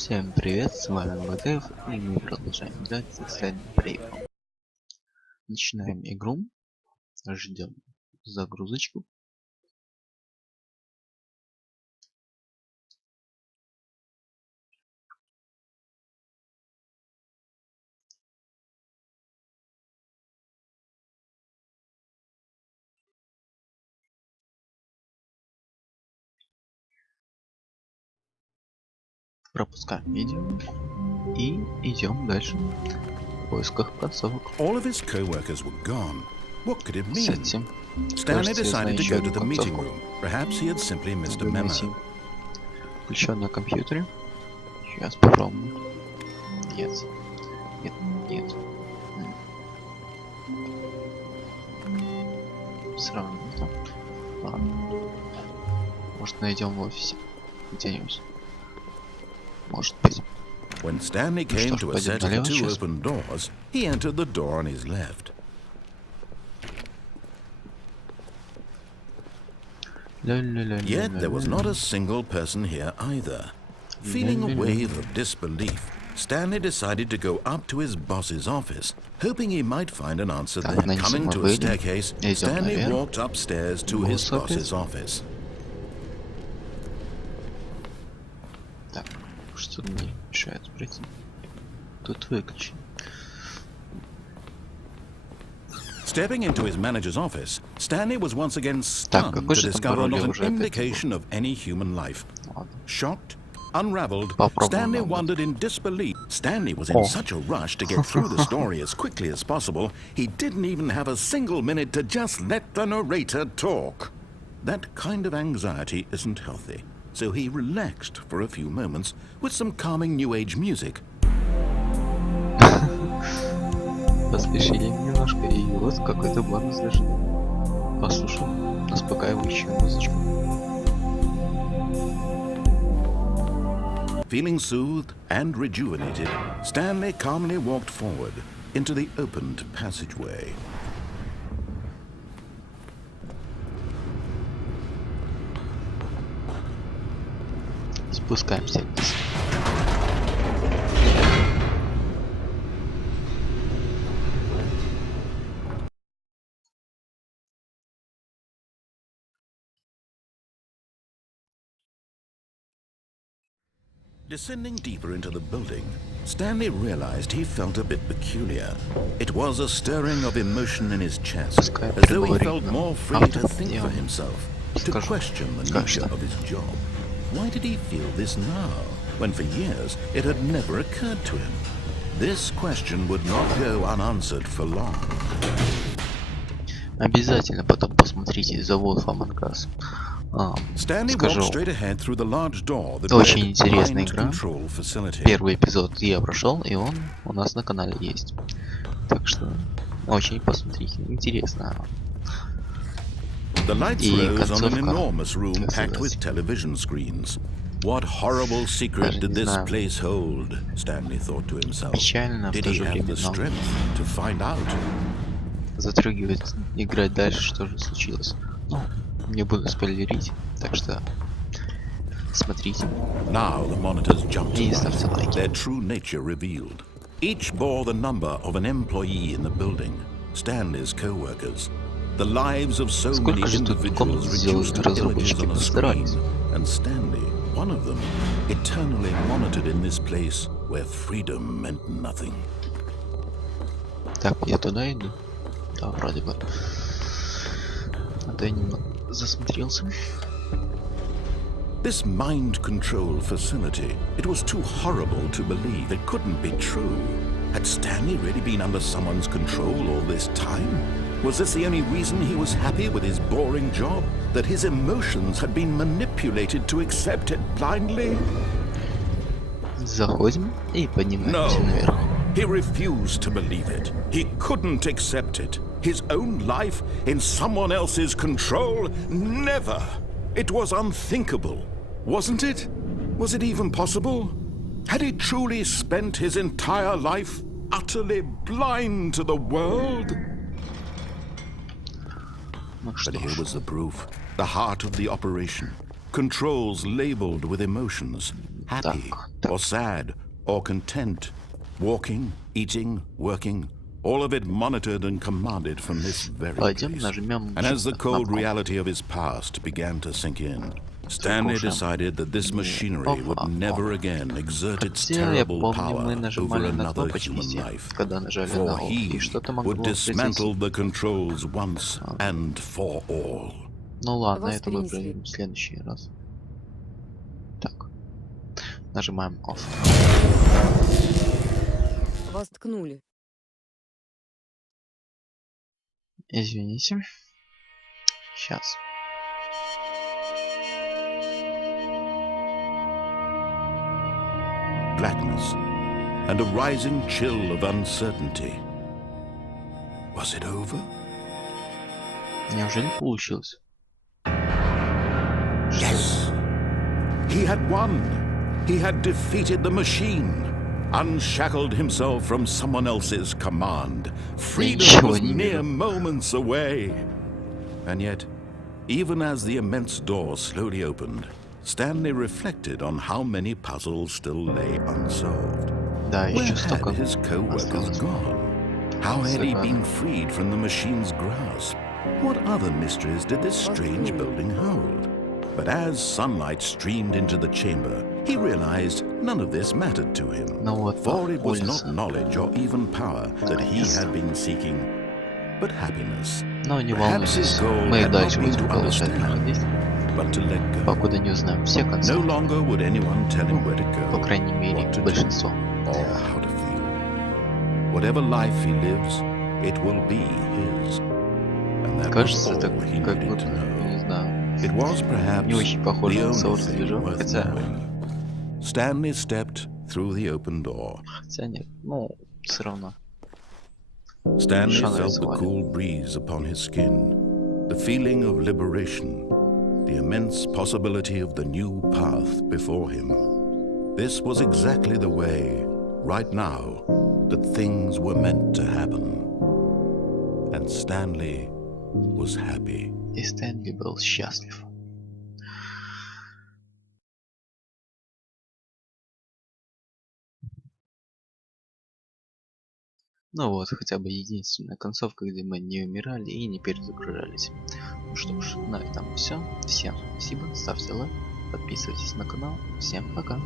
Всем привет, с вами МТФ, и мы продолжаем играть в Stanley Parable. Начинаем игру, ждем загрузочку. Пропускаем видео и идем дальше в поисках концовок. С этим Stanley decided to go to the meeting room. Perhaps he had simply missed a memo. Включен на компьютере. Сейчас попробуем. Нет. Нет. Нет. Все равно не там. Ладно. Может, найдем в офисе где-нибудь. Может быть. When Stanley came to a set of two open doors, he entered the door on his left. Yet there was not a single person here either. Feeling a wave of disbelief, Stanley decided to go up to his boss's office, hoping he might find an answer there. Coming to a staircase, Stanley walked upstairs to his boss's office. Так, что мне мешает пройти? Тут выключен. Stepping into his manager's office, Stanley was once again stunned to discover not an indication of any human life. Shocked, unraveled, Stanley wondered in disbelief. Stanley was in such a rush to get through the story as quickly as possible, he didn't even have a single minute to just let the narrator talk. That kind of anxiety isn't healthy, so he relaxed for a few moments with some calming new age music. Поспешили немножко, и вот какой-то бонус даже. Послушаем успокаивающую музычку. Feeling soothed and rejuvenated, Stanley calmly walked forward into the opened passageway. Спускаемся вниз. Descending deeper into the building, Stanley realized he felt a bit peculiar. It was a stirring of emotion in his chest, as though he felt more free to think for himself, to question the nature of his job. Why did he feel this now, when for years it had never occurred to him? This question would not go unanswered for long. Обязательно потом посмотрите The Wolf Among Us. Скажу, очень интересная игра. Первый эпизод я прошел, и он у нас на канале есть. Так что очень посмотрите, интересно. И концовка. What horrible secret did this place hold? Stanley thought to himself. Печально, в то же время, но затрагивает играть дальше, что же случилось. Ну, не буду спойлерить, так что смотрите. Now the monitors jumped И ставьте лайки. Their true nature revealed. Each bore the number of an employee in the building, Stanley's co-workers. The lives of so many individuals reduced to images on a screen, and Stanley, one of them, eternally monitored in this place where freedom meant nothing. Так, я туда иду. Да, вроде бы. А то я немного засмотрелся. This mind control facility, it was too horrible to believe. It couldn't be true. Had Stanley really been under someone's control all this time? Was this the only reason he was happy with his boring job? That his emotions had been manipulated to accept it blindly? Заходим и поднимаемся наверх. He refused to believe it. He couldn't accept it. His own life in someone else's control? Never! It was unthinkable, wasn't it? Was it even possible? Had he truly spent his entire life utterly blind to the world? But here was the proof, the heart of the operation. Controls labeled with emotions, happy or sad or content, walking, eating, working, all of it monitored and commanded from this very place. And as the cold reality of his past began to sink in, Stanley decided that this machinery would never again exert its terrible power over another human life, for he would dismantle the controls once and for all. Ну ладно, это мы проверим в следующий раз. Так, нажимаем off. Вас ткнули. Извините. Сейчас. Blackness and a rising chill of uncertainty. Was it over? Неужели получилось? Yes. He had won. He had defeated the machine. Unshackled himself from someone else's command. Freedom was mere moments away. And yet, even as the immense door slowly opened, Stanley reflected on how many puzzles still lay unsolved. Where had his co-workers gone? How had he been freed from the machine's grasp? What other mysteries did this strange building hold? But as sunlight streamed into the chamber, he realized none of this mattered to him. For it was not knowledge or even power that he had been seeking, but happiness. Perhaps his goal had not been to understand, but to let go. Покуда не узнаем все концовки. No longer would anyone tell him where to go, по крайней мере, большинство. Or how to feel. Whatever life he lives, it will be his. And that was all he needed to know. Не знаю. It was perhaps Не очень похоже the на only соус thing движок, worth хотя... knowing. Stanley stepped through the open door. Хотя нет, ну, все равно. Stanley felt the cool breeze upon his skin, the feeling of liberation, the immense possibility of the new path before him. This was exactly the way, right now, that things were meant to happen. And Stanley was happy. И Стэнли был счастлив. Ну вот, хотя бы единственная концовка, где мы не умирали и не перезагружались. Ну что ж, на этом все. Всем спасибо, ставьте лайк, подписывайтесь на канал. Всем пока.